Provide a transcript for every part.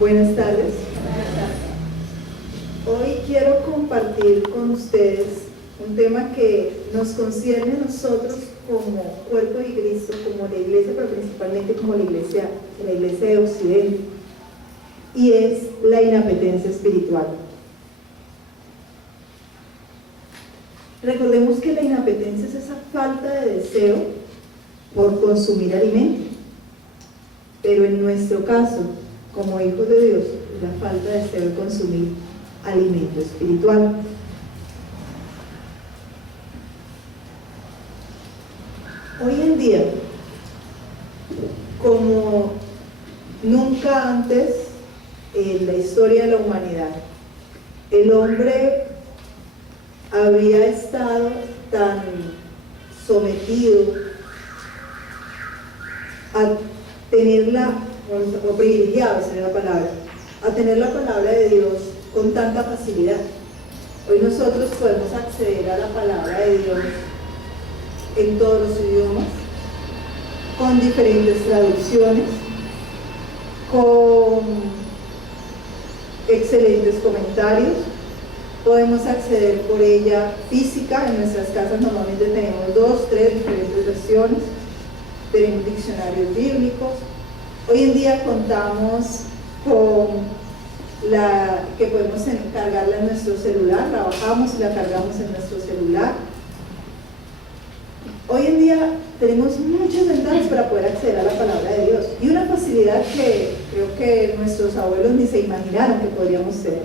Buenas tardes. Hoy quiero compartir con ustedes un tema que nos concierne a nosotros como cuerpo de Cristo, como la iglesia, pero principalmente como la iglesia de Occidente, y es la inapetencia espiritual. Recordemos que la inapetencia es esa falta de deseo por consumir alimento, pero en nuestro caso, como hijos de Dios, es la falta de deseo de consumir alimento espiritual. Hoy en día, como nunca antes en la historia de la humanidad, el hombre había estado tan sometido a tenerla, o privilegiado sería la palabra, a tener la palabra de Dios con tanta facilidad. Hoy nosotros podemos acceder a la palabra de Dios en todos los idiomas, con diferentes traducciones, con excelentes comentarios. Podemos acceder por ella física. En nuestras casas normalmente tenemos 2, 3 diferentes versiones, tenemos diccionarios bíblicos. Hoy en día contamos con la que podemos cargarla en nuestro celular, la bajamos y la cargamos en nuestro celular. Hoy en día tenemos muchas ventajas para poder acceder a la palabra de Dios y una facilidad que creo que nuestros abuelos ni se imaginaron que podríamos tener.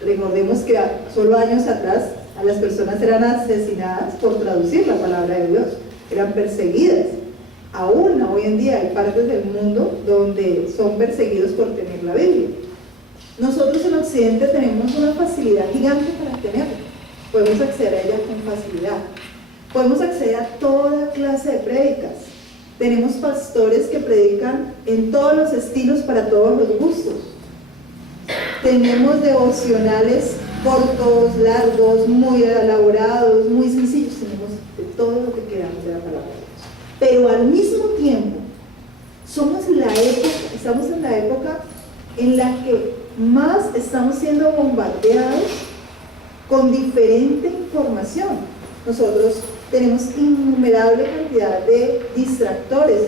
Recordemos que solo años atrás a las personas eran asesinadas por traducir la palabra de Dios, eran perseguidas. Aún hoy en día hay partes del mundo donde son perseguidos por tener la Biblia. Nosotros en Occidente tenemos una facilidad gigante para tenerla. Podemos acceder a ella con facilidad. Podemos acceder a toda clase de prédicas. Tenemos pastores que predican en todos los estilos para todos los gustos. Tenemos devocionales cortos, largos, muy elaborados, muy sencillos. Tenemos de todo lo que queramos de la palabra de Dios. Pero al mismo tiempo, estamos en la época en la que más estamos siendo bombardeados con diferente información. Nosotros tenemos innumerable cantidad de distractores.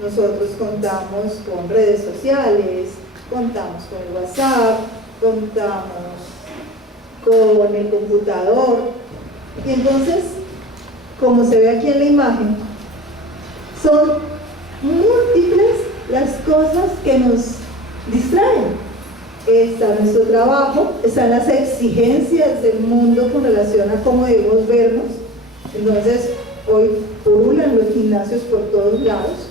Nosotros contamos con redes sociales, contamos con el WhatsApp, contamos con el computador. Y entonces, como se ve aquí en la imagen, son múltiples las cosas que nos distraen. Está nuestro trabajo, están las exigencias del mundo con relación a cómo debemos vernos. Entonces, hoy pululan los gimnasios por todos lados.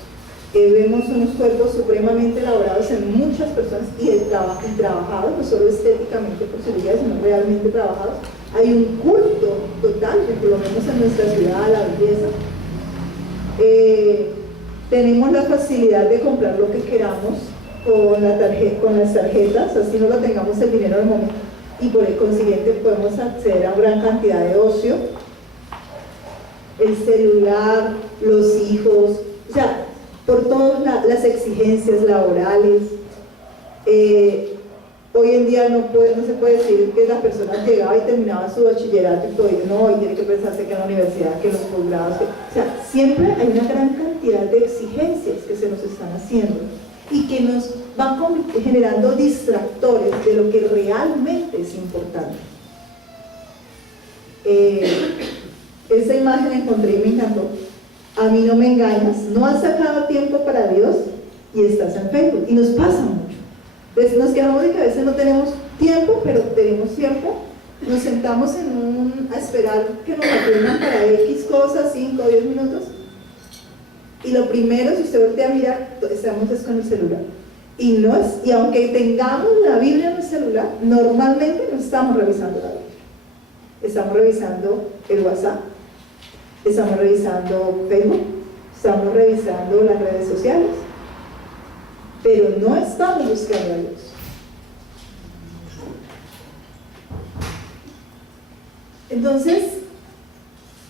Vemos unos cuerpos supremamente elaborados en muchas personas y trabajados, no solo estéticamente por cirugía, sino realmente trabajados. Hay un culto total, por lo menos en nuestra ciudad, a la belleza. Tenemos la facilidad de comprar lo que queramos con las tarjetas, así no lo tengamos el dinero al momento, y por el consiguiente podemos acceder a una gran cantidad de ocio. El celular, los hijos, o sea, por todas las exigencias laborales. Hoy en día no se puede decir que la persona llegaba y terminaba su bachillerato y todo ello, no, hoy tiene que pensarse que en la universidad, que en los posgrados, o sea, siempre hay una gran cantidad de exigencias que se nos están haciendo y que nos van generando distractores de lo que realmente es importante. Esa imagen la encontré y me encantó. A mí no me engañas, no has sacado tiempo para Dios y estás en Facebook. Y nos pasa mucho. Entonces nos quedamos de que a veces no tenemos tiempo, pero tenemos tiempo. Nos sentamos a esperar que nos atiendan para X cosas, 5 o 10 minutos. Y lo primero, si usted voltea a mirar, estamos con el celular. Y aunque tengamos la Biblia en el celular, normalmente no estamos revisando la Biblia. Estamos revisando el WhatsApp, estamos revisando Facebook, estamos revisando las redes sociales, pero no estamos buscando a Dios. Entonces,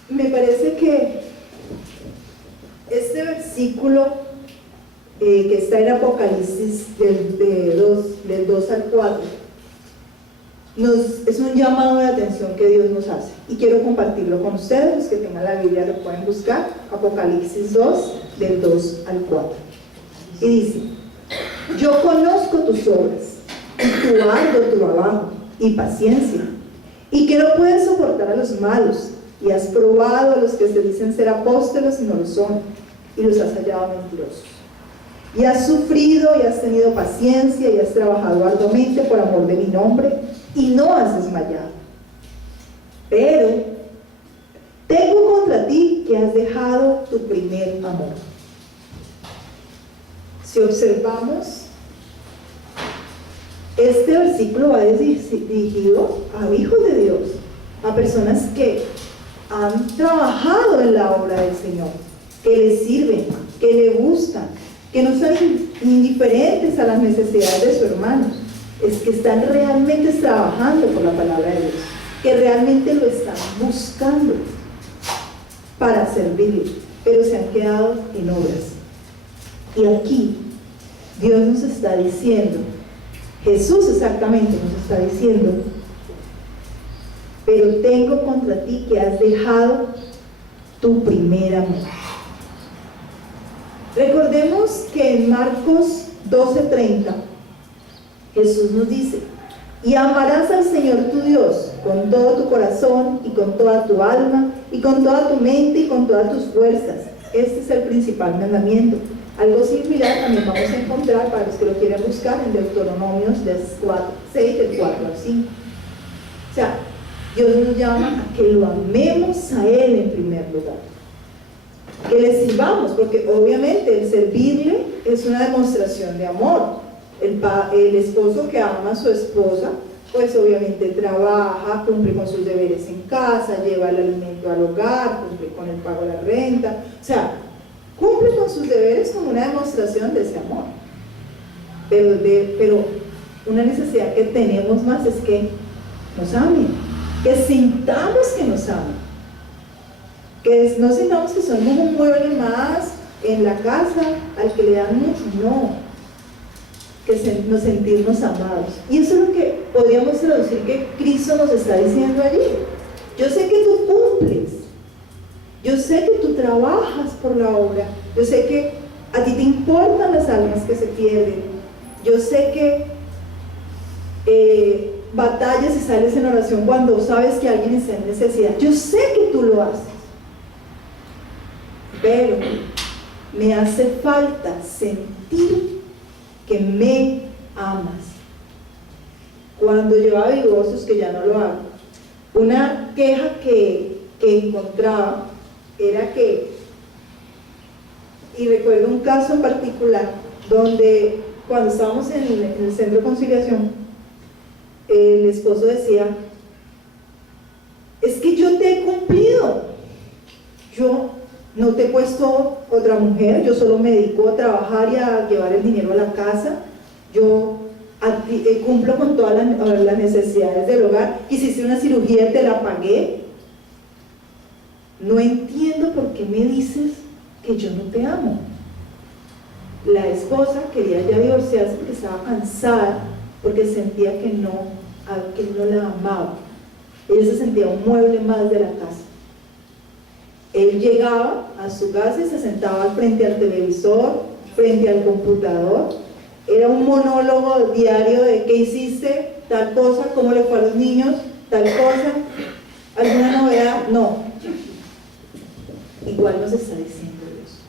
me parece que este versículo que está en Apocalipsis del 2 al 4, es un llamado de atención que Dios nos hace. Y quiero compartirlo con ustedes, los que tengan la Biblia lo pueden buscar, Apocalipsis 2, del 2 al 4. Y dice: yo conozco tus obras, y tu arduo trabajo y paciencia, y que no puedes soportar a los malos, y has probado a los que se dicen ser apóstoles y no lo son, y los has hallado mentirosos. Y has sufrido y has tenido paciencia y has trabajado arduamente por amor de mi nombre, y no has desmayado. Pero tengo contra ti que has dejado tu primer amor. Si observamos, este versículo va dirigido a hijos de Dios, a personas que han trabajado en la obra del Señor, que le sirven, que le buscan, que no son indiferentes a las necesidades de sus hermanos, es que están realmente trabajando por la palabra de Dios, que realmente lo están buscando para servirle, pero se han quedado en obras. Y aquí Dios nos está diciendo, Jesús exactamente nos está diciendo: pero tengo contra ti que has dejado tu primer amor. Recordemos que en Marcos 12:30 Jesús nos dice: y amarás al Señor tu Dios con todo tu corazón y con toda tu alma y con toda tu mente y con todas tus fuerzas. Este es el principal mandamiento. Algo similar también vamos a encontrar, para los que lo quieran buscar, en Deuteronomios 6, del 4 al 5. O sea, Dios nos llama a que lo amemos a Él en primer lugar, que le sirvamos, porque obviamente el servirle es una demostración de amor. El esposo que ama a su esposa, pues obviamente trabaja, cumple con sus deberes en casa, lleva el alimento al hogar, cumple con el pago de la renta, o sea, cumple con sus deberes como una demostración de ese amor. Pero una necesidad que tenemos más es que nos amen, que sintamos que nos aman, que no sintamos que somos un mueble más en la casa al que le dan mucho, no, que sentirnos amados. Y eso es lo que podríamos traducir que Cristo nos está diciendo allí. Yo sé que tú cumples, yo sé que tú trabajas por la obra, yo sé que a ti te importan las almas que se pierden, yo sé que batallas y sales en oración cuando sabes que alguien está en necesidad, yo sé que tú lo haces, pero me hace falta sentir que me amas. Cuando llevaba divorcios, que ya no lo hago, una queja que encontraba era que, y recuerdo un caso en particular donde cuando estábamos en el centro de conciliación, el esposo decía: es que yo te he cumplido, yo no te he puesto otra mujer, yo solo me dedico a trabajar y a llevar el dinero a la casa, yo cumplo con todas las necesidades del hogar, hiciste una cirugía, te la pagué. No entiendo por qué me dices que yo no te amo. La esposa quería ya divorciarse porque estaba cansada, porque sentía que no la amaba. Ella se sentía un mueble más de la casa. Él llegaba a su casa y se sentaba frente al televisor, frente al computador. Era un monólogo diario de qué hiciste, tal cosa, cómo le fue a los niños, tal cosa, alguna novedad. No. Igual nos está diciendo Dios.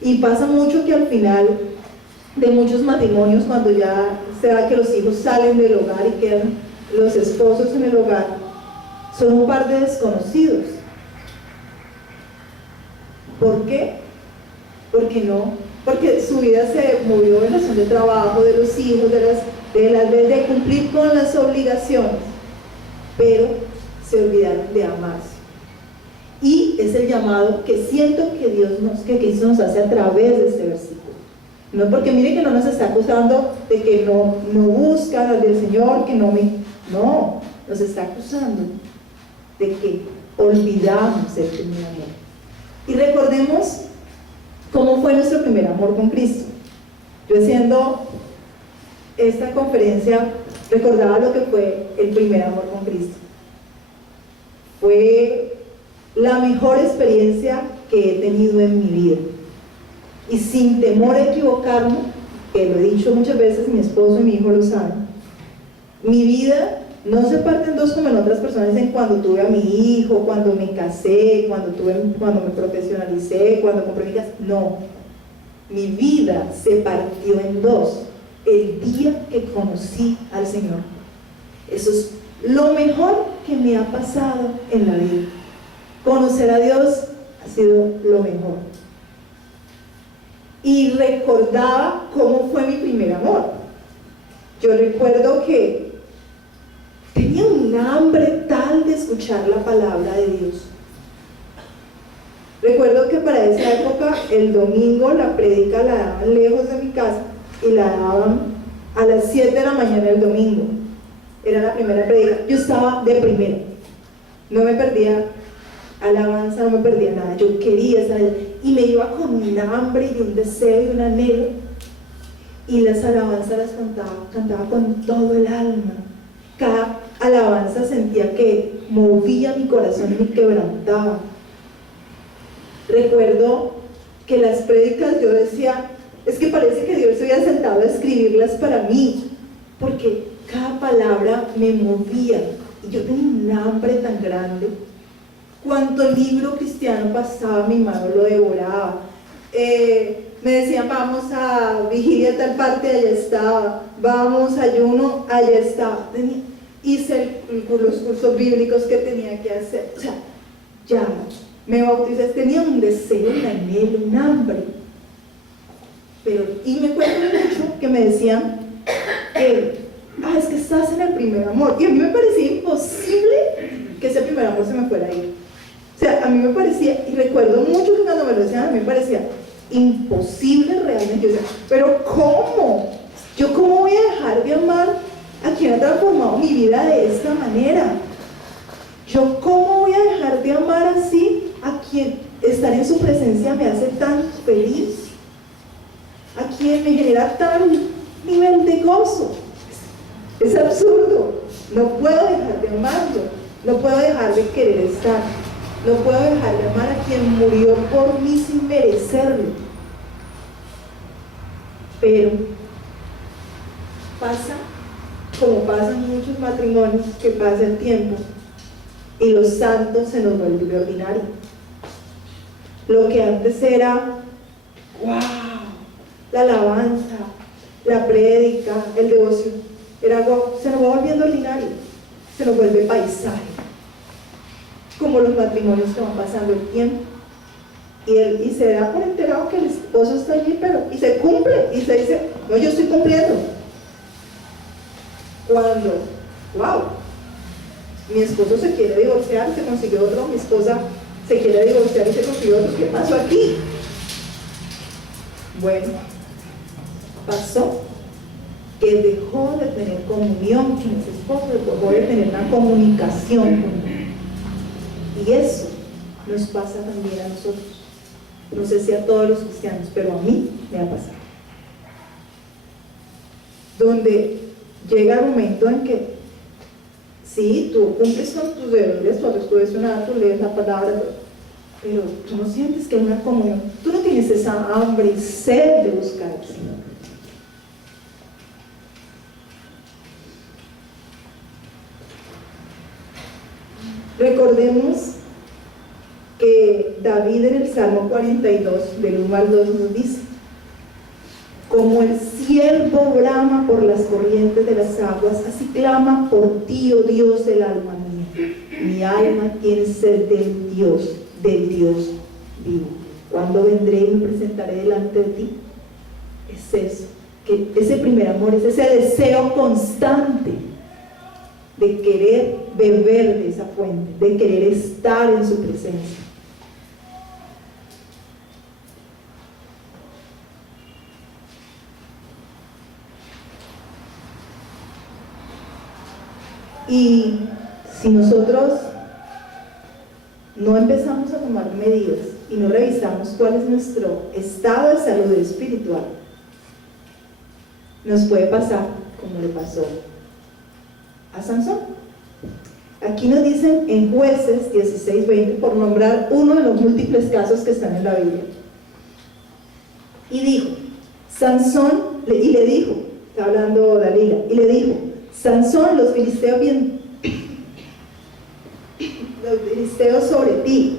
Y y pasa mucho que al final de muchos matrimonios, cuando ya se da que los hijos salen del hogar y quedan los esposos en el hogar, son un par de desconocidos. ¿Por qué? Porque su vida se movió en razón de trabajo, de los hijos, de cumplir con las obligaciones, pero se olvidaron de amarse. Y es el llamado que siento que Cristo nos hace a través de este versículo. No, porque mire que no nos está acusando de que no buscan al del Señor, no, nos está acusando de que olvidamos el primer amor. Y recordemos ¿Cómo fue nuestro primer amor con Cristo? Yo haciendo esta conferencia recordaba lo que fue el primer amor con Cristo. Fue la mejor experiencia que he tenido en mi vida. Y sin temor a equivocarme, que lo he dicho muchas veces, mi esposo y mi hijo lo saben, mi vida no se parte en dos como en otras personas, en cuando tuve a mi hijo, cuando me casé, cuando me profesionalicé, cuando compré mi casa. No, mi vida se partió en dos el día que conocí al Señor. Eso es lo mejor que me ha pasado en la vida. Conocer a Dios ha sido lo mejor. Y recordaba cómo fue mi primer amor. Yo recuerdo que tenía un hambre tal de escuchar la palabra de Dios. Recuerdo que para esa época, el domingo, la prédica la daban lejos de mi casa y la daban a las 7 de la mañana el domingo. Era la primera prédica. Yo estaba de primera. No me perdía alabanza, no me perdía nada. Yo quería estar allá. Y me iba con un hambre y un deseo y un anhelo. Y las alabanzas las cantaba con todo el alma. Cada alabanza sentía que movía mi corazón y me quebrantaba. Recuerdo que las prédicas yo decía, es que parece que Dios se había sentado a escribirlas para mí, porque cada palabra me movía y yo tenía un hambre tan grande. Cuanto libro cristiano pasaba, mi mano lo devoraba. Me decían, vamos a vigilia tal parte, allá estaba, vamos a ayuno, allá estaba. Hice los cursos bíblicos que tenía que hacer. O sea, ya me bauticé, tenía un deseo, un anhelo, un hambre. Y me acuerdo mucho que me decían, es que estás en el primer amor. Y a mí me parecía imposible que ese primer amor se me fuera a ir. O sea, a mí me parecía, y recuerdo mucho que cuando me lo decían, a mí me parecía imposible realmente. Yo decía, pero ¿cómo? ¿Yo cómo voy a dejar de amar a quien ha transformado mi vida de esta manera? ¿Yo cómo voy a dejar de amar así a quien estar en su presencia me hace tan feliz? A quien me genera tal nivel de gozo. Es absurdo. No puedo dejar de amarlo. No puedo dejar de querer estar. No puedo dejar de amar a quien murió por mí sin merecerlo. Pero pasa, como pasa en muchos matrimonios, que pasa el tiempo y los santos se nos vuelve ordinario. Lo que antes era, wow, la alabanza, la prédica, el devoción, era wow, se nos va volviendo ordinario, se nos vuelve paisaje. Como los matrimonios que van pasando el tiempo y se da por enterado que el esposo está allí, y se cumple y se dice, no, yo estoy cumpliendo. Cuando, wow, mi esposo se quiere divorciar, se consiguió otro, mi esposa se quiere divorciar y se consiguió otro, ¿qué pasó aquí? Bueno, pasó que dejó de tener comunión con ese esposo, dejó de tener una comunicación con él. Y eso nos pasa también a nosotros. No sé si a todos los cristianos, pero a mí me ha pasado. Donde llega el momento en que sí, tú cumples con tus deberes, tú estudias tú lees la palabra, pero tú no sientes que hay una comunión. Tú no tienes esa hambre y sed de buscar al Señor. Recordemos que David en el Salmo 42, del 1 al 2 nos dice: como el ciervo brama por las corrientes de las aguas, así clama por ti, oh Dios del alma mía. Mi alma tiene sed del Dios vivo. ¿Cuándo vendré y me presentaré delante de ti? Es eso, que ese primer amor, es ese deseo constante de querer beber de esa fuente, de querer estar en su presencia. Y si nosotros no empezamos a tomar medidas y no revisamos cuál es nuestro estado de salud espiritual, nos puede pasar como le pasó a Sansón. Aquí nos dicen en Jueces 16:20, por nombrar uno de los múltiples casos que están en la Biblia. Y dijo, Sansón, y le dijo, está hablando Dalila, y le dijo, Sansón, los filisteos sobre ti.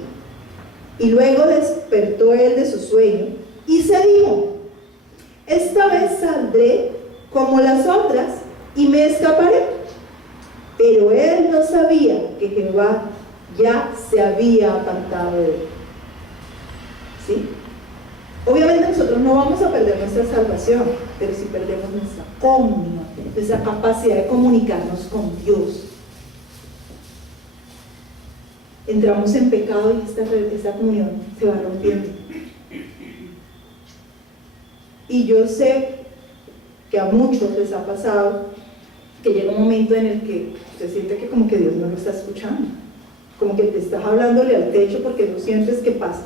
Y luego despertó él de su sueño y se dijo, esta vez saldré como las otras y me escaparé. Pero él no sabía que Jehová ya se había apartado de él. ¿Sí? Obviamente nosotros no vamos a perder nuestra salvación, pero si perdemos nuestra comunión, nuestra capacidad de comunicarnos con Dios. Entramos en pecado y esta comunión se va rompiendo. Y yo sé que a muchos les ha pasado que llega un momento en el que usted siente que como que Dios no lo está escuchando, como que te estás hablándole al techo porque tú sientes que pasa,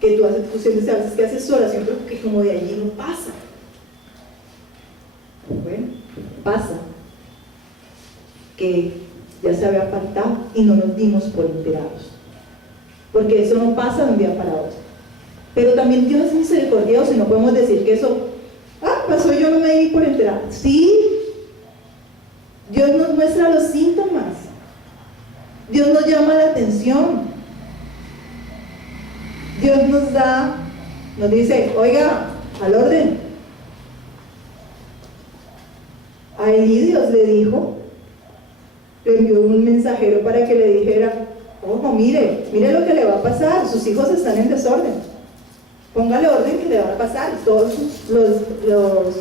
que tú sientes a veces que haces oración pero que como de allí no pasa. Bueno, pasa que ya se había apartado y no nos dimos por enterados, porque eso no pasa de un día para otro. Pero también Dios es misericordioso y no podemos decir que eso pasó, yo no me di por enterado. Sí, Dios nos muestra los síntomas, Dios nos llama la atención, Dios nos dice, oiga, al orden. A Elí Dios le dijo, le envió un mensajero para que le dijera, ojo, mire lo que le va a pasar, sus hijos están en desorden, póngale orden que le va a pasar. Todos los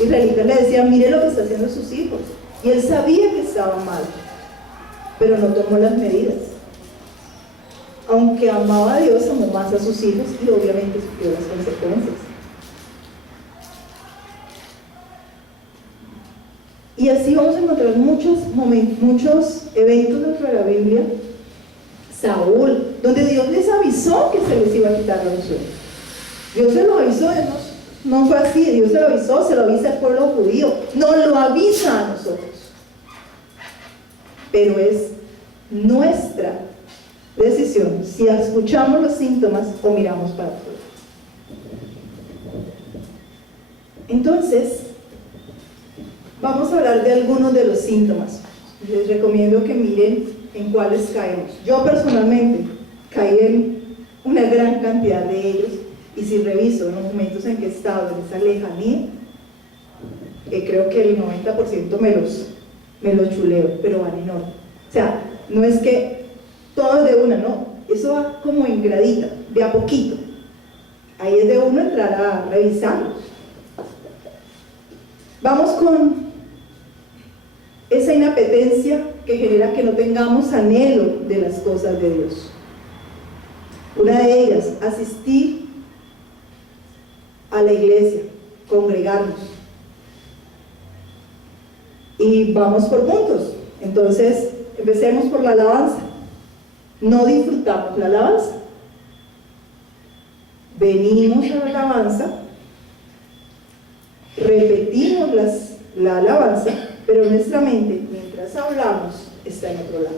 israelitas le decían, mire lo que está haciendo sus hijos. Y él sabía que estaba mal, pero no tomó las medidas. Aunque amaba a Dios, amó más a sus hijos y obviamente sufrió las consecuencias. Y así vamos a encontrar muchos eventos dentro de la Biblia. Saúl, donde Dios les avisó que se les iba a quitar la unción. Dios se lo avisó, no fue así, Dios se lo avisó, se lo avisa al pueblo judío, no lo avisa a nosotros. Pero es nuestra decisión si escuchamos los síntomas o miramos para afuera. Entonces, vamos a hablar de algunos de los síntomas. Les recomiendo que miren en cuáles caemos. Yo personalmente caí en una gran cantidad de ellos, y si reviso en los momentos en que he estado en esa lejanía, creo que el 90% me los chuleo, pero van en orden. O sea, no es que todo de una, no, eso va como en gradita, de a poquito. Ahí es de uno entrar a revisarlos. Vamos con esa inapetencia que genera que no tengamos anhelo de las cosas de Dios. Una de ellas, asistir a la iglesia, congregarnos. Y vamos por puntos. Entonces, empecemos por la alabanza. No disfrutamos la alabanza. Venimos a la alabanza, repetimos la alabanza, pero nuestra mente, mientras hablamos, está en otro lado.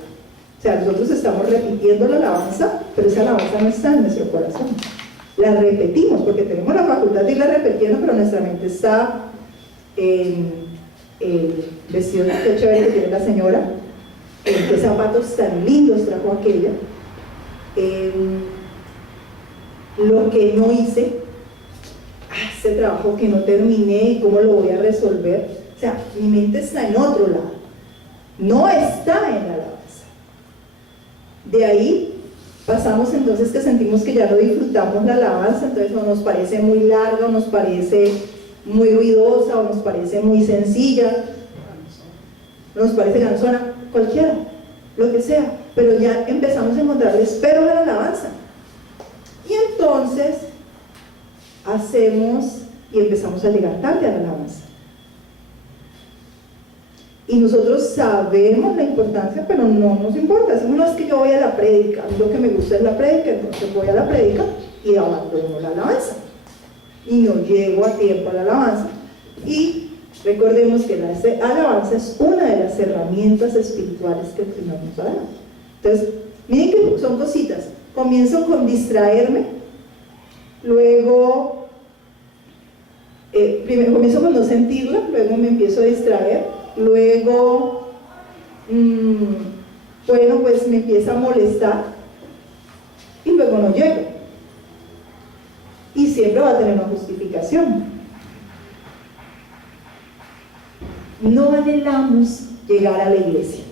O sea, nosotros estamos repitiendo la alabanza, pero esa alabanza no está en nuestro corazón. La repetimos porque tenemos la facultad de irla repitiendo, pero nuestra mente está en el vestido que chévere que tiene la señora, en qué zapatos tan lindos trajo aquella, lo que no hice, ese trabajo que no terminé, cómo lo voy a resolver. O sea, mi mente está en otro lado, no está en la alabanza. De ahí pasamos entonces que sentimos que ya no disfrutamos la alabanza, entonces o nos parece muy larga, o nos parece muy ruidosa, o nos parece muy sencilla, nos parece cansona, cualquiera, lo que sea, pero ya empezamos a encontrarle esperos a la alabanza. Y entonces hacemos y empezamos a llegar tarde a la alabanza. Y nosotros sabemos la importancia, pero no nos importa. Si uno es que yo voy a la prédica, a mí lo que me gusta es la prédica, entonces voy a la prédica y abandono la alabanza. Y no llego a tiempo a la alabanza. Y recordemos que la alabanza es una de las herramientas espirituales que el Señor nos ha dado. Entonces, miren que son cositas. Comienzo con distraerme, luego, primero comienzo con no sentirla, luego me empiezo a distraer, luego, bueno, pues me empieza a molestar y luego no llego. Y siempre va a tener una justificación. No anhelamos llegar a la iglesia.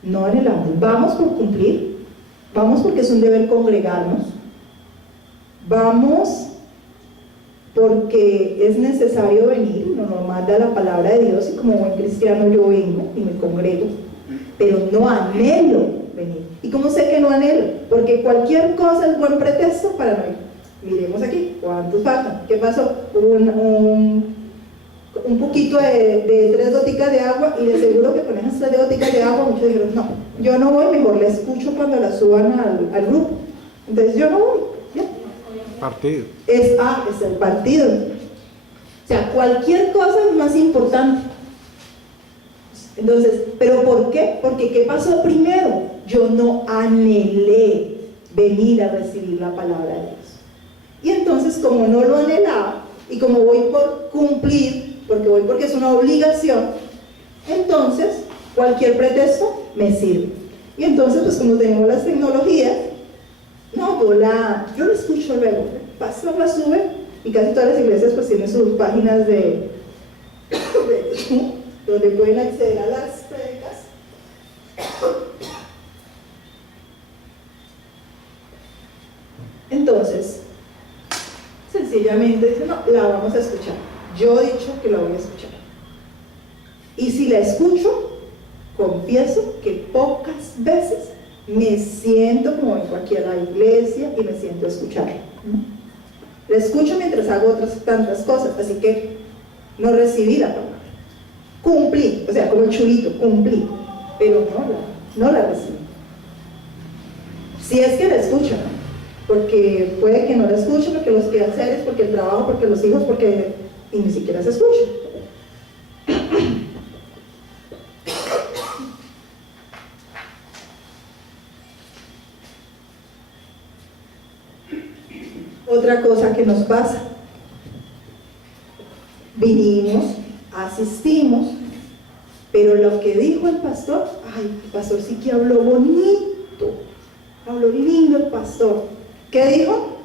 No anhelamos. Vamos por cumplir, vamos porque es un deber congregarnos, vamos porque es necesario venir, nos manda la palabra de Dios y como buen cristiano yo vengo y me congrego, pero no anhelo venir. ¿Y cómo sé que no anhelo? Porque cualquier cosa es buen pretexto para no ir. Miremos aquí, ¿cuántos faltan? ¿Qué pasó? Un poquito de 3 goticas de agua, y de seguro que con esas 3 goticas de agua muchos dijeron, no, yo no voy, mejor la escucho cuando la suban al grupo. Entonces yo no voy, ¿ya? Partido. Es el partido. O sea, cualquier cosa es más importante. Entonces, ¿pero por qué? Porque ¿qué pasó primero? Yo no anhelé venir a recibir la palabra de Dios. Y entonces, como no lo anhelaba, y como voy por cumplir, porque es una obligación, entonces cualquier pretexto me sirve. Y entonces, pues como tenemos las tecnologías, no, yo la escucho luego, el pastor la sube, y casi todas las iglesias pues tienen sus páginas de donde pueden acceder a las prédicas. Entonces, sencillamente dice, no, la vamos a escuchar. Yo he dicho que la voy a escuchar. Y si la escucho, confieso que pocas veces me siento como en cualquier iglesia y me siento a escucharla. La escucho mientras hago otras tantas cosas, así que no recibí la palabra. Cumplí, o sea, como el chulito, cumplí, pero no la recibí. Si es que la escucho, ¿no? Porque puede que no la escuche, porque los quehaceres, porque el trabajo, porque los hijos, y ni siquiera se escucha. Otra cosa que nos pasa, vinimos, asistimos, pero lo que dijo el pastor, el pastor sí que habló bonito, habló lindo el pastor. ¿Qué dijo?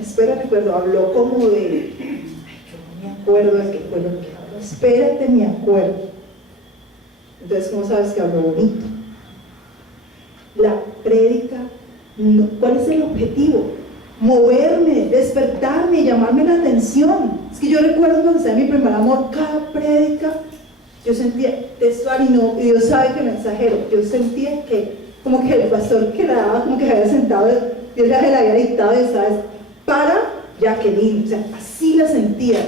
Espera, recuerdo, habló como de, yo no me acuerdo de qué fue lo que habló, espérate, me acuerdo. Entonces, ¿cómo sabes que habló bonito? La prédica, ¿cuál es el objetivo? Moverme, despertarme, llamarme la atención. Es que yo recuerdo cuando estaba en mi primer amor, cada prédica, yo sentía textual, y Dios sabe que me exagero, yo sentía que como que el pastor que la daba, como que había sentado, Dios ya se la había dictado, y sabes, para Jacqueline, o sea, así la sentía.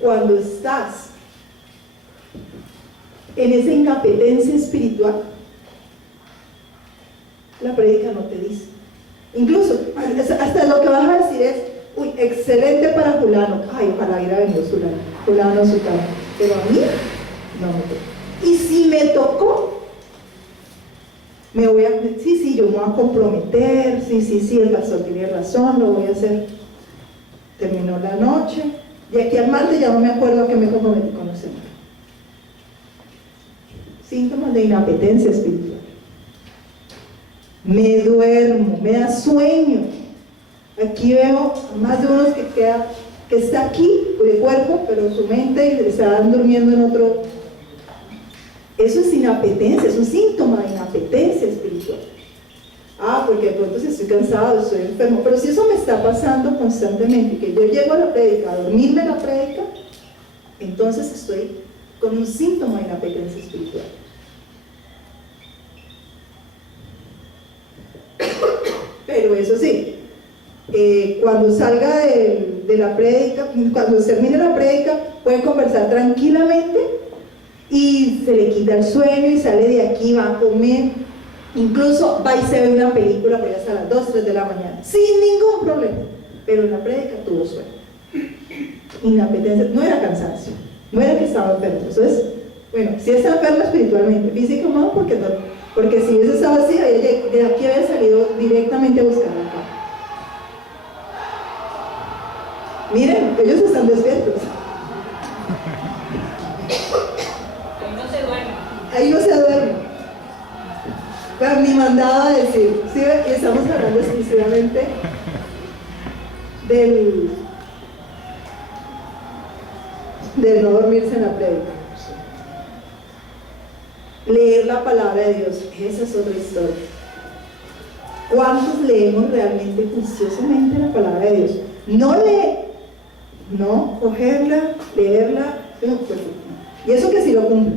Cuando estás en esa inapetencia espiritual, la prédica no te dice. Incluso, hasta lo que vas a decir es, uy, excelente para fulano, ojalá hubiera venido fulano, sultano, pero a mí no me tocó. Y si me tocó, yo me voy a comprometer, sí, el pastor tiene razón, lo voy a hacer. Terminó la noche, y aquí al martes ya no me acuerdo a qué me comprometí con el Señor. Síntomas de inapetencia espiritual. Me duermo, me da sueño. Aquí veo más de unos que está aquí de cuerpo, pero su mente están durmiendo en otro. Eso es inapetencia, es un síntoma de inapetencia espiritual. Porque de pronto si estoy cansado, estoy enfermo, pero si eso me está pasando constantemente, que yo llego a la prédica, a dormirme en la prédica, entonces estoy con un síntoma de inapetencia espiritual. Pero eso sí, cuando salga del de la prédica, cuando termine la prédica, pueden conversar tranquilamente y se le quita el sueño y sale de aquí, va a comer, incluso va y se ve una película por ahí hasta las 2, 3 de la mañana, sin ningún problema. Pero en la prédica tuvo sueño, inapetencia, no era cansancio, no era que estaba enfermo. Entonces, bueno, sí está enfermo espiritualmente, físico no, porque si hubiese estado así, de aquí había salido directamente a buscar acá. Miren, ellos están despiertos. Ahí no se duerme. Pero ni mandaba a decir. ¿Sí? Y estamos hablando exclusivamente de no dormirse en la prédica. Leer la palabra de Dios, esa es otra historia. ¿Cuántos leemos realmente juiciosamente la palabra de Dios? No cogerla, leerla, y eso que sí lo cumple.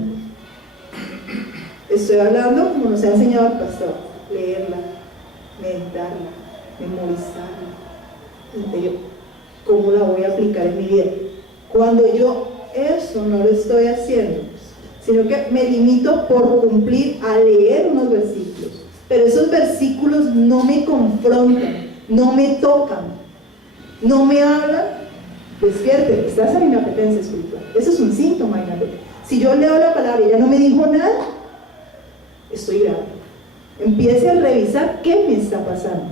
Estoy hablando como nos ha enseñado el pastor: leerla, meditarla, memorizarla. ¿Cómo la voy a aplicar en mi vida? Cuando yo eso no lo estoy haciendo, sino que me limito por cumplir a leer unos versículos, pero esos versículos no me confrontan, no me tocan, no me hablan, despierte, estás en inapetencia espiritual. Eso es un síntoma de inapetencia. Si yo leo la palabra y ella no me dijo nada, estoy grave. Empiece a revisar qué me está pasando.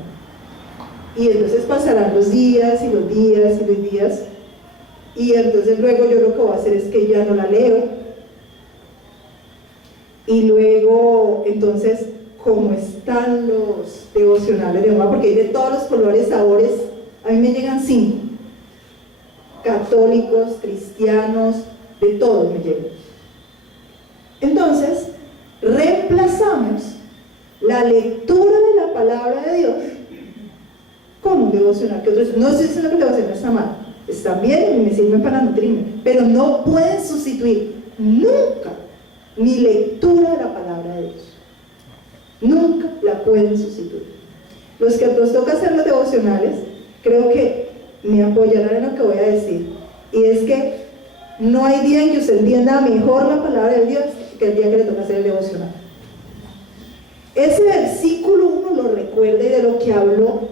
Y entonces pasarán los días y los días y los días, y entonces luego yo lo que voy a hacer es que ya no la leo. Y luego, entonces, como están los devocionales de Jehová, porque hay de todos los colores, sabores, a mí me llegan 5. Católicos, cristianos, de todos me llegan. Entonces, reemplazamos la lectura de la palabra de Dios con un devocional que otros. No estoy diciendo que el devocional está mal, están bien y me sirven para nutrirme, pero no pueden sustituir nunca mi lectura de la palabra de Dios. Nunca la pueden sustituir. Los que nos toca hacer los devocionales, creo que me apoyarán en lo que voy a decir, y es que no hay día en que usted entienda mejor la palabra de Dios que el día que le toca hacer el devocional. Ese versículo uno lo recuerda y de lo que habló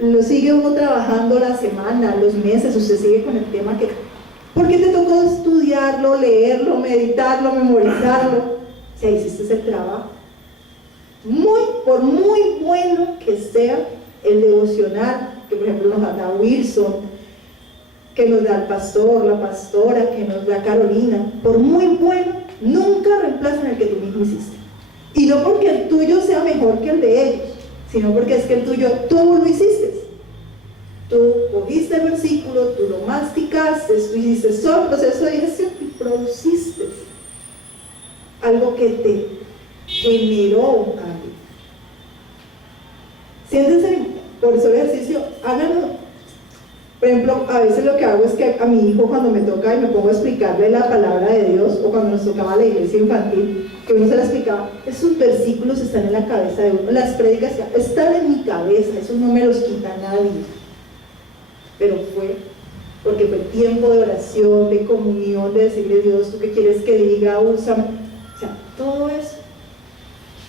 lo sigue uno trabajando la semana, los meses, usted sigue con el tema que... Porque te tocó estudiarlo, leerlo, meditarlo, memorizarlo. O sea, hiciste el trabajo. Por muy bueno que sea el devocional, que por ejemplo nos da Wilson, que nos da el pastor, la pastora, que nos da Carolina, por muy bueno, nunca reemplazan el que tú mismo hiciste. Y no porque el tuyo sea mejor que el de ellos, sino porque es que el tuyo tú lo hiciste. Tú cogiste el versículo, tú lo masticaste, tú hiciste todo el proceso de digestión y produciste algo que te generó un cambio. Siéntense por ese ejercicio, háganlo. Por ejemplo, a veces lo que hago es que a mi hijo, cuando me toca y me pongo a explicarle la palabra de Dios, o cuando nos tocaba la iglesia infantil, que uno se la explicaba, esos versículos están en la cabeza de uno, las prédicas están en mi cabeza, esos no me los quita nadie. Pero fue porque fue tiempo de oración, de comunión, de decirle: Dios, ¿tú qué quieres que diga? Úsame. O sea, todo eso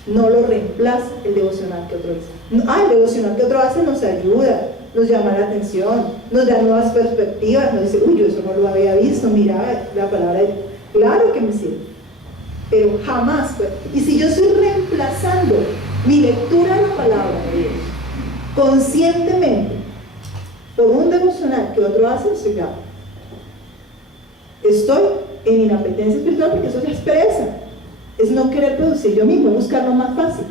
no lo reemplaza el devocional que otro hace. El devocional que otro hace nos ayuda, nos llama la atención, nos da nuevas perspectivas, nos dice: uy, yo eso no lo había visto, mira la palabra de Dios. Claro que me sirve, pero jamás fue. Y si yo estoy reemplazando mi lectura de la palabra de Dios conscientemente por un devocional que otro hace, estoy en inapetencia espiritual, porque eso ya es pereza, es no querer producir yo mismo, es buscar lo más fácil.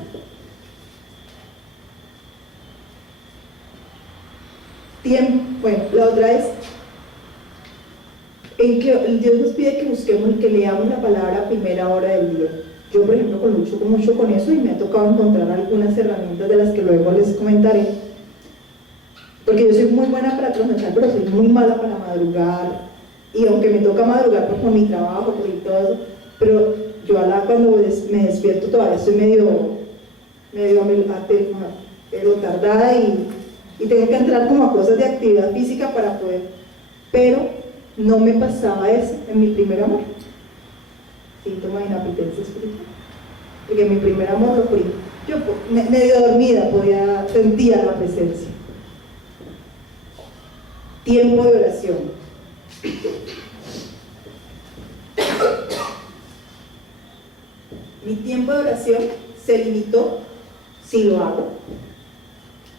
Bueno, la otra es en que Dios nos pide que busquemos, que leamos la palabra a primera hora del día. Yo, por ejemplo, lucho mucho con eso y me ha tocado encontrar algunas herramientas de las que luego les comentaré, porque yo soy muy buena para trasnochar, pero soy muy mala para madrugar, y aunque me toca madrugar por mi trabajo, por y todo eso, pero yo cuando me despierto todavía estoy medio tardada, y tengo que entrar como a cosas de actividad física para poder, pero no me pasaba eso en mi primer amor. Síntoma de inapetencia espiritual, porque en mi primer amor lo fui, yo medio dormida sentía la presencia. Tiempo de oración. Mi tiempo de oración se limitó, si lo hago,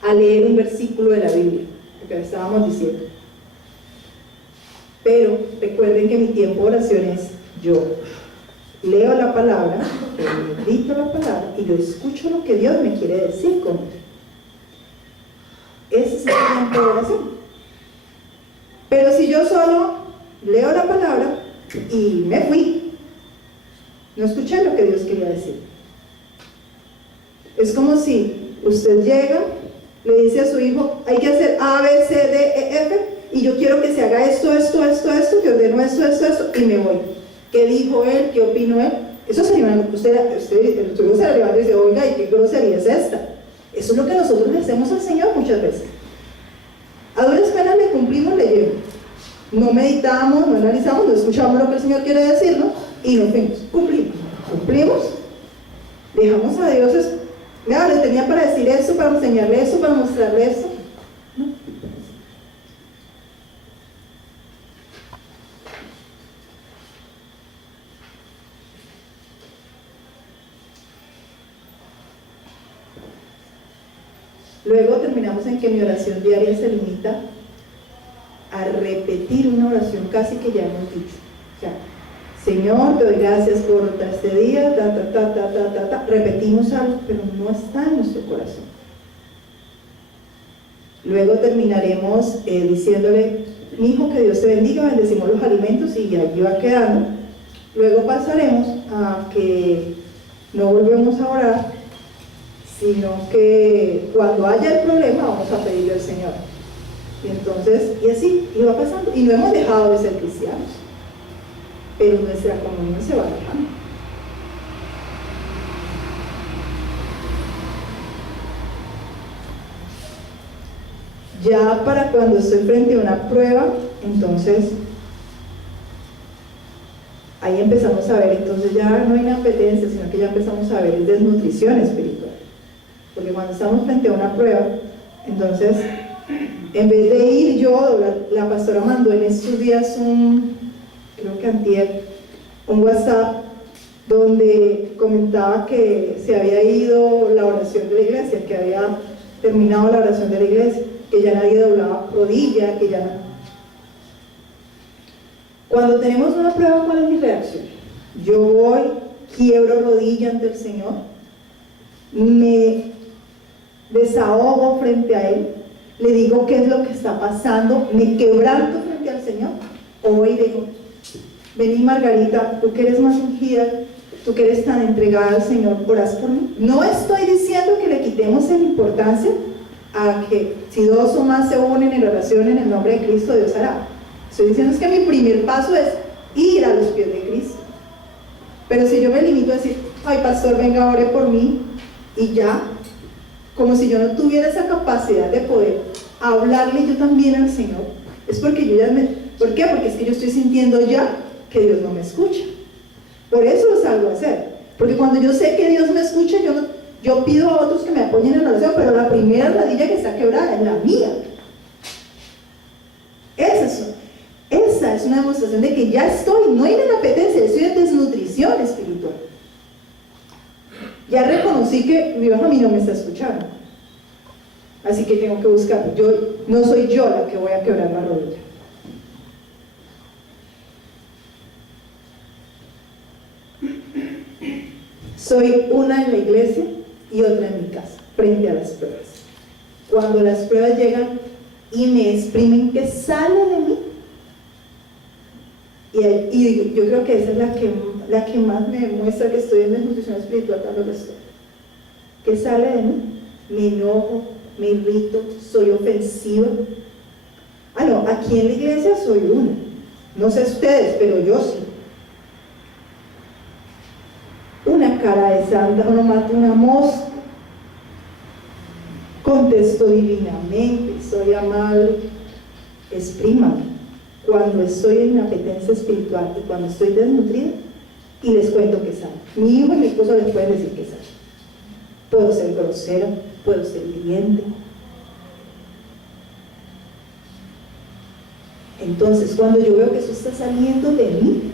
a leer un versículo de la Biblia, lo que estábamos diciendo. Pero recuerden que mi tiempo de oración es yo leo la palabra, yo medito la palabra y yo escucho lo que Dios me quiere decir con él. Ese es el tiempo de oración. Pero si yo solo leo la palabra y me fui, no escuché lo que Dios quería decir. Es como si usted llega, le dice a su hijo, hay que hacer A, B, C, D, E, F, y yo quiero que se haga esto, que ordeno esto, y me voy. ¿Qué dijo él? ¿Qué opinó él? Eso sería, usted se levanta y dice, oiga, ¿y qué grosería es esta? Eso es lo que nosotros le hacemos al Señor muchas veces. A duras penas le cumplimos leyendo. No meditamos, no analizamos, no escuchamos lo que el Señor quiere decirnos y nos fuimos. Cumplimos. Dejamos a Dios, mira, le tenía para decir eso, para enseñarle eso, para mostrarle eso. ¿No? Luego terminamos en que mi oración diaria se limita a repetir una oración casi que ya hemos dicho. O sea, Señor, te doy gracias por este día, repetimos algo, pero no está en nuestro corazón. Luego terminaremos diciéndole, mi hijo, que Dios te bendiga, bendecimos los alimentos y allí va quedando. Luego pasaremos a que no volvemos a orar, sino que cuando haya el problema vamos a pedirle al Señor. Y entonces, y así, y va pasando. Y no hemos dejado de ser cristianos, pero nuestra comunión se va alejando. Ya para cuando estoy frente a una prueba, entonces ahí empezamos a ver, entonces ya no hay inapetencia, sino que ya empezamos a ver desnutrición espiritual. Porque cuando estamos frente a una prueba, entonces en vez de ir yo, la pastora mandó en estos días creo que antier, un WhatsApp donde comentaba que se había ido la oración de la iglesia, que había terminado la oración de la iglesia, que ya nadie doblaba rodilla, que ya no. Cuando tenemos una prueba, ¿cuál es mi reacción? Yo voy, quiebro rodilla ante el Señor, me desahogo frente a Él, le digo qué es lo que está pasando, me quebranto frente al Señor, o voy y digo, vení Margarita, tú que eres más ungida, tú que eres tan entregada al Señor, ¿orás por mí? No estoy diciendo que le quitemos la importancia a que si dos o más se unen en oración en el nombre de Cristo, Dios hará. Estoy diciendo es que mi primer paso es ir a los pies de Cristo. Pero si yo me limito a decir, ay pastor, venga, ore por mí, y ya, como si yo no tuviera esa capacidad de poder hablarle yo también al Señor, es porque yo ya ¿por qué? Porque es que yo estoy sintiendo ya que Dios no me escucha. Por eso lo salgo a hacer. Porque cuando yo sé que Dios me escucha, yo pido a otros que me apoyen en la oración, pero la primera rodilla que está quebrada es la mía. Esa es una demostración de que ya estoy, no hay inapetencia, estoy en desnutrición espiritual. Ya reconocí que Dios a mí no me está escuchando. Así que tengo que buscar. No soy yo la que voy a quebrar la rodilla. Soy una en la iglesia y otra en mi casa, frente a las pruebas. Cuando las pruebas llegan y me exprimen, ¿qué sale de mí? Y yo creo que esa es la que más me muestra que estoy en desnutrición espiritual, tal vez estoy. ¿Qué sale de mí? Me enojo, me irrito, soy ofensiva. No, aquí en la iglesia soy una. No sé ustedes, pero yo sí. Una cara de santa, uno mata una mosca contesto divinamente, soy amable, exprímame. Cuando estoy en apetencia espiritual y cuando estoy desnutrida, y les cuento que sabe. Mi hijo y mi esposo les pueden decir que sabe. Puedo ser grosera, puedo ser hiriente. Entonces, cuando yo veo que eso está saliendo de mí,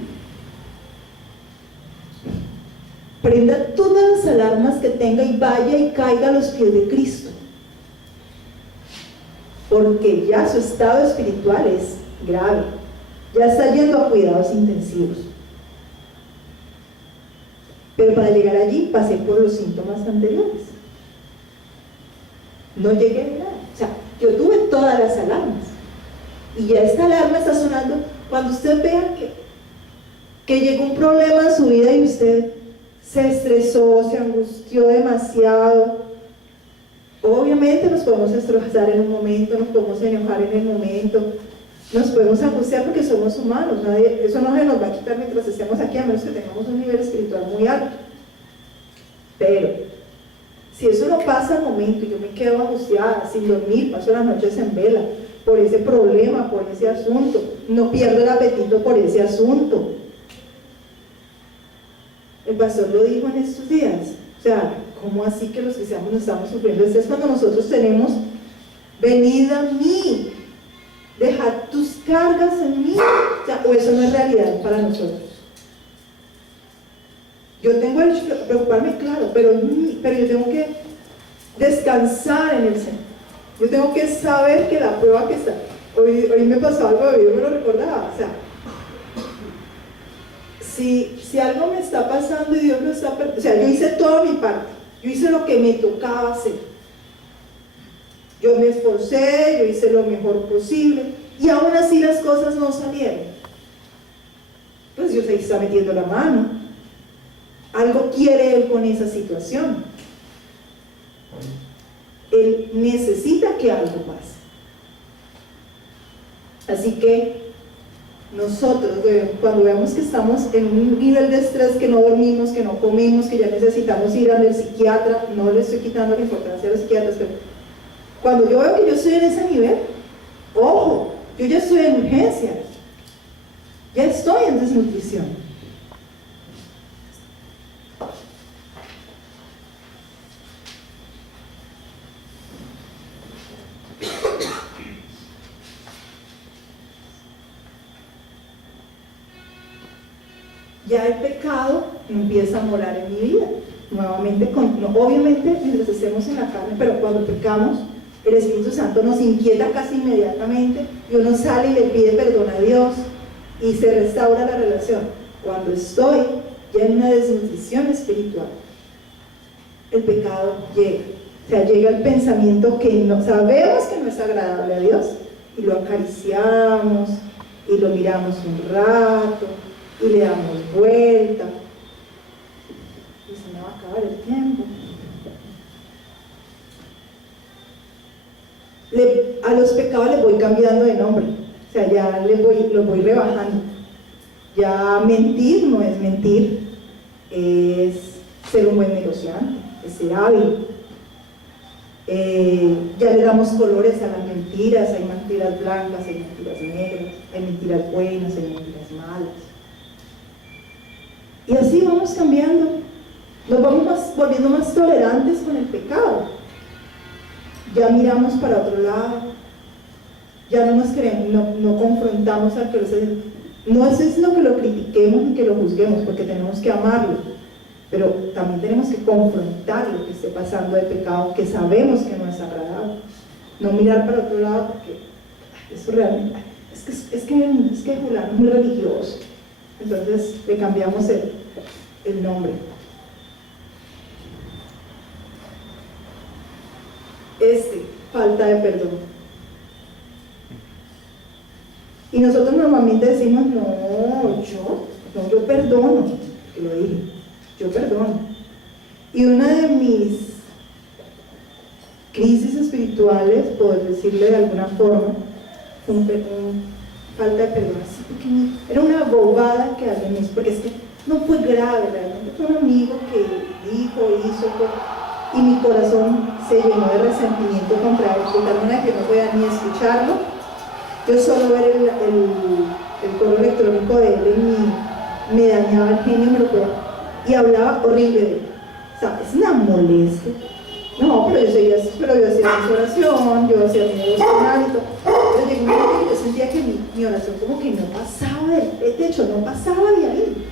prenda todas las alarmas que tenga y vaya y caiga a los pies de Cristo. Porque ya su estado espiritual es grave. Ya está yendo a cuidados intensivos. Pero para llegar allí pasé por los síntomas anteriores. No llegué a nada. O sea, yo tuve todas las alarmas. Y ya esta alarma está sonando cuando usted vea que llegó un problema en su vida y usted se estresó, se angustió demasiado. Obviamente nos podemos estresar en un momento, nos podemos enojar en el momento, nos podemos angustiar porque somos humanos. Eso no se nos va a quitar mientras estemos aquí, a menos que tengamos un nivel espiritual muy alto. Pero si eso no pasa al momento y yo me quedo angustiada, sin dormir, paso las noches en vela por ese problema, por ese asunto, no pierdo el apetito por ese asunto. El pastor lo dijo en estos días, o sea, ¿cómo así que los cristianos no estamos sufriendo? Es cuando nosotros tenemos, venid a mí, dejad tus cargas en mí, o sea, o eso no es realidad para nosotros. Yo tengo derecho a preocuparme, claro, pero yo tengo que descansar en el Señor. Yo tengo que saber que la prueba que está, hoy me pasó algo, yo me lo recordaba, o sea, si algo me está pasando y Dios lo está, o sea, yo hice toda mi parte, yo hice lo que me tocaba hacer, yo me esforcé, yo hice lo mejor posible, y aún así las cosas no salieron. Pues Dios ahí está metiendo la mano, algo quiere Él con esa situación. Él necesita que algo pase. Así que nosotros, cuando veamos que estamos en un nivel de estrés, que no dormimos, que no comemos, que ya necesitamos ir al psiquiatra, no le estoy quitando la importancia a los psiquiatras, pero cuando yo veo que yo estoy en ese nivel, ojo, yo ya estoy en urgencias, ya estoy en desnutrición. Ya el pecado empieza a morar en mi vida. Nuevamente, obviamente mientras estemos en la carne, pero cuando pecamos, el Espíritu Santo nos inquieta casi inmediatamente y uno sale y le pide perdón a Dios y se restaura la relación. Cuando estoy ya en una desnutrición espiritual, el pecado llega. O sea, llega el pensamiento que no, sabemos que no es agradable a Dios y lo acariciamos y lo miramos un rato y le damos vuelta y se me va a acabar el tiempo. A los pecados les voy cambiando de nombre, o sea, ya los voy rebajando. Ya mentir no es mentir, es ser un buen negociante, es ser hábil. Ya le damos colores a las mentiras, hay mentiras blancas, hay mentiras negras, hay mentiras buenas, hay mentiras malas. Y así vamos cambiando, nos vamos volviendo más tolerantes con el pecado. Ya miramos para otro lado, ya no nos queremos, no confrontamos al que lo hace. No es lo que lo critiquemos ni que lo juzguemos, porque tenemos que amarlo, pero también tenemos que confrontar lo que esté pasando de pecado, que sabemos que no es agradable. No mirar para otro lado porque eso realmente, es que fulano es muy religioso, entonces le cambiamos el nombre. Falta de perdón. Y nosotros normalmente decimos, yo perdono, que lo dije, yo perdono. Y una de mis crisis espirituales, poder decirle de alguna forma, falta de perdón, así pequeñito. Era una bobada que alguien me hizo, porque es que no fue grave realmente, fue un amigo que dijo, hizo, y mi corazón se llenó de resentimiento contra él, de tal manera que no podía ni escucharlo. Yo solo ver el correo electrónico de él me dañaba el genio, me lo podía, y hablaba horrible de él. O sea, es una molestia. No, pero yo hacía mi oración, yo hacía mi devocional y todo. Pero llegó un momento que yo sentía que mi oración como que no pasaba de hecho, no pasaba de ahí.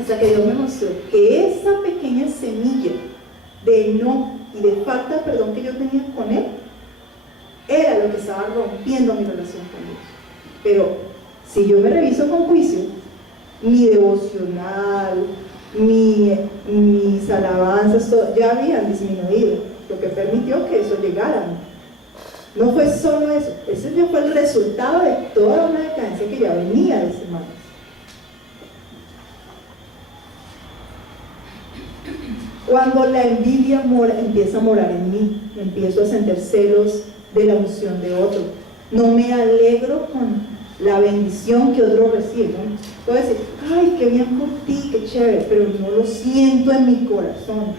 Hasta que Dios me mostró que esa pequeña semilla de no y de falta de perdón que yo tenía con Él era lo que estaba rompiendo mi relación con Dios. Pero si yo me reviso con juicio, mi devocional, mis alabanzas, todo, ya habían disminuido, lo que permitió que eso llegara a mí. No fue solo eso, ese ya fue el resultado de toda una decadencia que ya venía de semanas. Cuando la envidia empieza a morar en mí, empiezo a sentir celos de la unción de otro, no me alegro con la bendición que otro recibe, ¿no? Puedo decir, ay, qué bien por ti, qué chévere, pero no lo siento en mi corazón,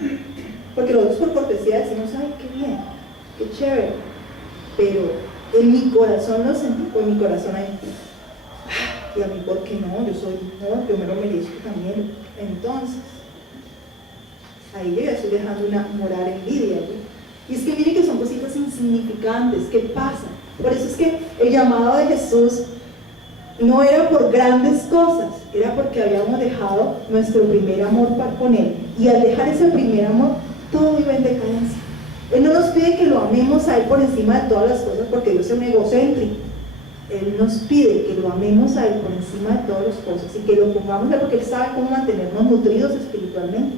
porque nosotros por cortesía decimos, ay, qué bien, qué chévere, pero en mi corazón lo sentí, pues mi corazón ahí, y a mí, ¿por qué no? Yo me lo merezco también. Entonces, ahí yo ya estoy dejando una morar envidia, ¿no? Y es que miren que son cositas insignificantes, ¿qué pasa? Por eso es que el llamado de Jesús no era por grandes cosas, era porque habíamos dejado nuestro primer amor con Él, y al dejar ese primer amor, todo iba en decadencia. Él no nos pide que lo amemos a Él por encima de todas las cosas, porque Dios es un egocéntrico. Él nos pide que lo amemos a Él por encima de todas las cosas, y que lo pongamos a Él, porque Él sabe cómo mantenernos nutridos espiritualmente.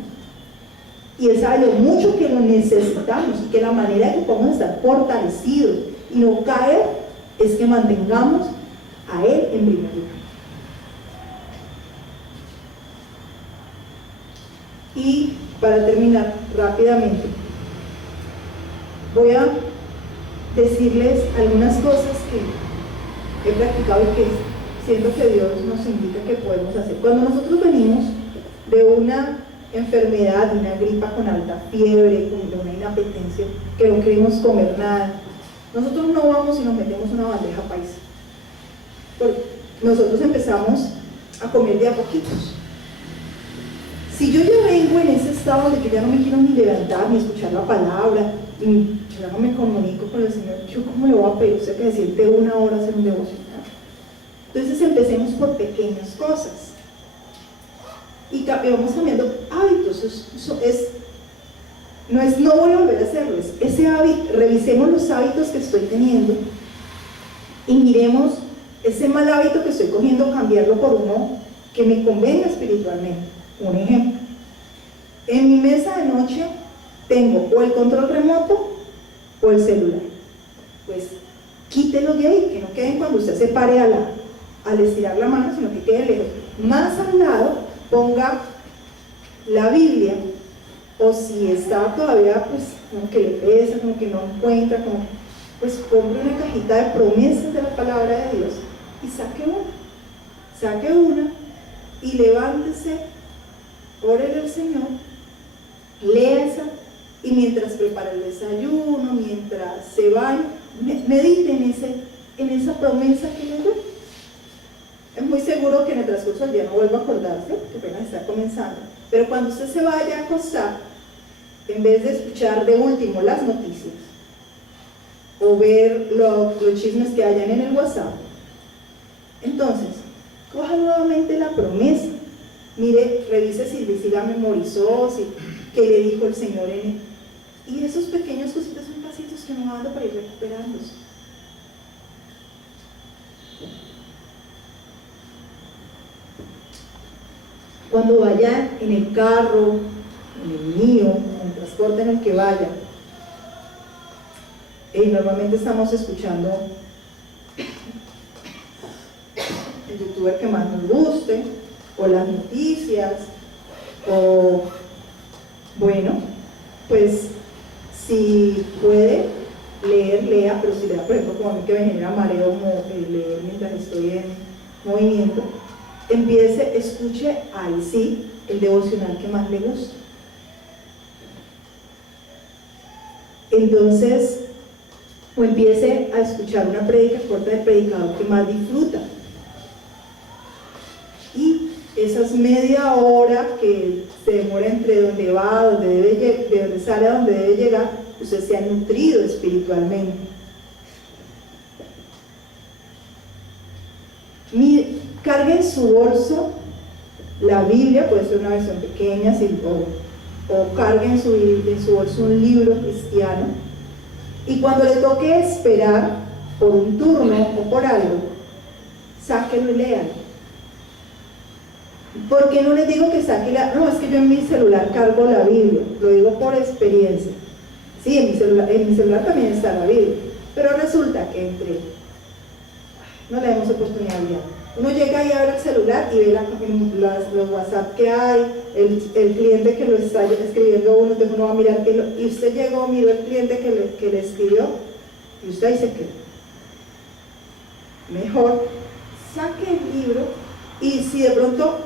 Y Él sabe lo mucho que lo necesitamos, y que la manera de que podamos estar fortalecidos y no caer es que mantengamos a Él en primer lugar. Y para terminar rápidamente, voy a decirles algunas cosas que he practicado y que siento que Dios nos indica que podemos hacer. Cuando nosotros venimos de una enfermedad, de una gripa con alta fiebre, con una inapetencia, que no queremos comer nada, nosotros no vamos y nos metemos una bandeja paisa. Porque nosotros empezamos a comer de a poquitos. Si yo ya vengo en ese estado de que ya no me quiero ni levantar, ni escuchar la palabra, y ya no me comunico con el Señor, ¿yo cómo le voy a pedir? O sea, que decirte una hora hacer un devocional. Entonces empecemos por pequeñas cosas. Y vamos cambiando hábitos. No es no voy a volver a hacerlo, es ese hábito. Revisemos los hábitos que estoy teniendo y miremos ese mal hábito que estoy cogiendo, cambiarlo por uno que me convenga espiritualmente. Un ejemplo, en mi mesa de noche tengo o el control remoto o el celular. Pues quítelo de ahí, que no queden cuando usted se pare al estirar la mano, sino que quede lejos. Más al lado ponga la Biblia, o si está todavía pues como que le pesa, como que no encuentra, pues compre una cajita de promesas de la palabra de Dios y saque una y levántese, órele al Señor, lea esa, y mientras prepara el desayuno, mientras se baña, medite en esa promesa que le dio. Es muy seguro que en el transcurso del día no vuelva a acordarse, que apenas está comenzando, pero cuando usted se vaya a acostar, en vez de escuchar de último las noticias o ver los chismes que hayan en el WhatsApp, entonces coja nuevamente la promesa, mire, revise si la memorizó, qué le dijo el Señor en él, y esos pequeños cositas son pasitos que uno va dando para ir recuperándose. Cuando vaya en el carro, en el mío, en el transporte en el que vaya, normalmente estamos escuchando el youtuber que más nos guste, o las noticias, o bueno, pues si puede leer, lea, pero si lea, por ejemplo, como a mí que me genera mareo leer mientras estoy en movimiento, escuche ahí sí el devocional que más le gusta. entonces, o empiece a escuchar una prédica corta del predicador que más disfruta. Y esas media hora que se demora entre donde va, de donde sale a donde debe llegar, usted se ha nutrido espiritualmente. Cargue en su bolso la Biblia, puede ser una versión pequeña, o cargue en su bolso un libro cristiano, y cuando le toque esperar por un turno o por algo, sáquelo y léalo. ¿Por qué no les digo que saque no, es que yo en mi celular cargo la Biblia, lo digo por experiencia. Sí, en mi celular también está la Biblia, pero resulta que no le damos oportunidad ya. Uno llega y abre el celular y ve los WhatsApp que hay, el cliente que lo está escribiendo uno, entonces uno va a mirar y usted llegó, miró el cliente que le escribió y usted ahí se quedó. Mejor saque el libro y si de pronto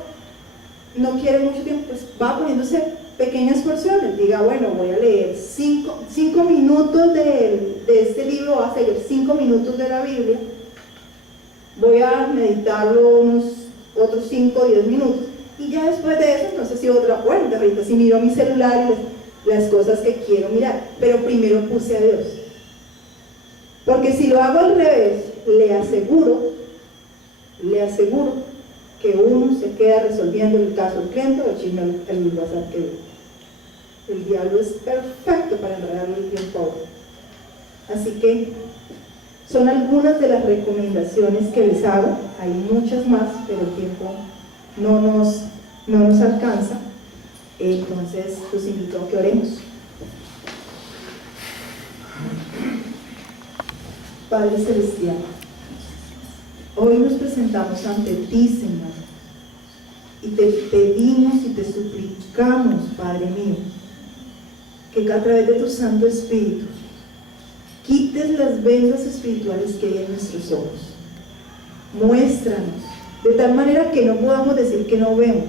no quiere mucho tiempo, pues va poniéndose pequeñas porciones. Diga, bueno, voy a leer 5 minutos de este libro, va a seguir 5 minutos de la Biblia, voy a meditarlo otros 5 o 10 minutos, y ya después de eso, entonces sí otra cuenta, ahorita sí miro mi celular y las cosas que quiero mirar, pero primero puse a Dios. Porque si lo hago al revés, le aseguro que uno se queda resolviendo el caso del cliente o el WhatsApp que ve. El diablo es perfecto para enredarlo el tiempo a uno. Así que son algunas de las recomendaciones que les hago. Hay muchas más, pero el tiempo no nos alcanza. Entonces los invito a que oremos. Padre Celestial, hoy nos presentamos ante ti, Señor, y te pedimos y te suplicamos, Padre mío, que a través de tu Santo Espíritu quites las vendas espirituales que hay en nuestros ojos. Muéstranos, de tal manera que no podamos decir que no vemos,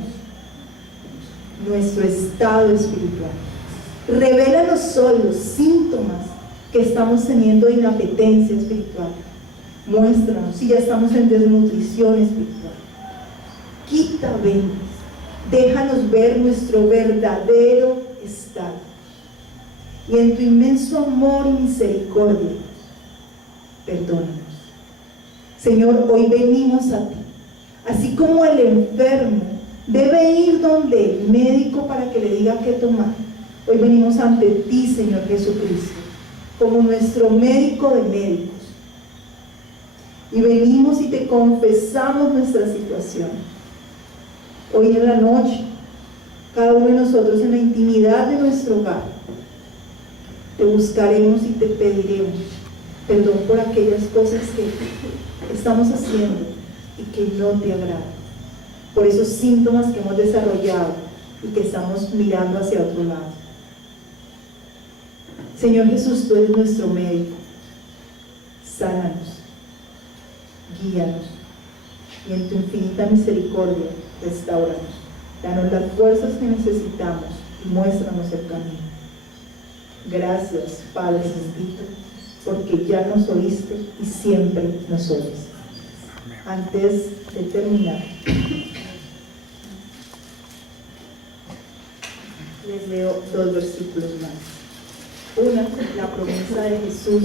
nuestro estado espiritual. Revélanos hoy los síntomas que estamos teniendo de inapetencia espiritual. Muéstranos si ya estamos en desnutrición espiritual. Quita vendas, déjanos ver nuestro verdadero estado. Y en tu inmenso amor y misericordia, perdónanos. Señor, hoy venimos a ti. Así como el enfermo debe ir donde el médico para que le diga qué tomar, hoy venimos ante ti, Señor Jesucristo, como nuestro médico de médicos. Y venimos y te confesamos nuestra situación. Hoy en la noche, cada uno de nosotros en la intimidad de nuestro hogar, te buscaremos y te pediremos perdón por aquellas cosas que estamos haciendo y que no te agradan, por esos síntomas que hemos desarrollado y que estamos mirando hacia otro lado. Señor Jesús, tú eres nuestro médico. Sánanos, guíanos y en tu infinita misericordia restauranos. Danos las fuerzas que necesitamos y muéstranos el camino. Gracias, Padre bendito, porque ya nos oíste y siempre nos oyes. Antes de terminar, les leo 2 versículos más. Una, la promesa de Jesús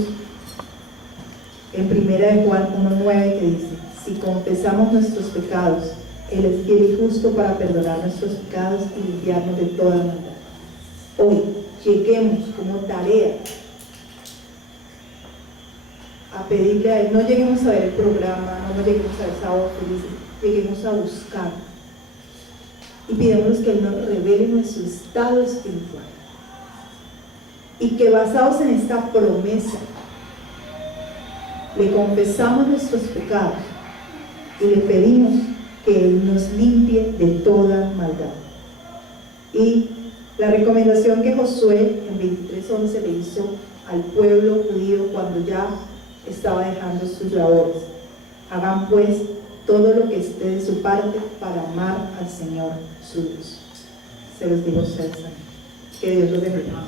en 1 de Juan 1:9, que dice: si confesamos nuestros pecados, Él es fiel y justo para perdonar nuestros pecados y limpiarnos de toda maldad. Hoy lleguemos como tarea a pedirle a Él, no lleguemos a ver el programa, no lleguemos a ver sábado felices, lleguemos a buscar y pidamos que Él nos revele nuestro estado espiritual y que basados en esta promesa le confesamos nuestros pecados y le pedimos que Él nos limpie de toda maldad. Y la recomendación que Josué en 23:11 le hizo al pueblo judío cuando ya estaba dejando sus labores: hagan pues todo lo que esté de su parte para amar al Señor su Dios. Se los digo, que Dios los bendiga.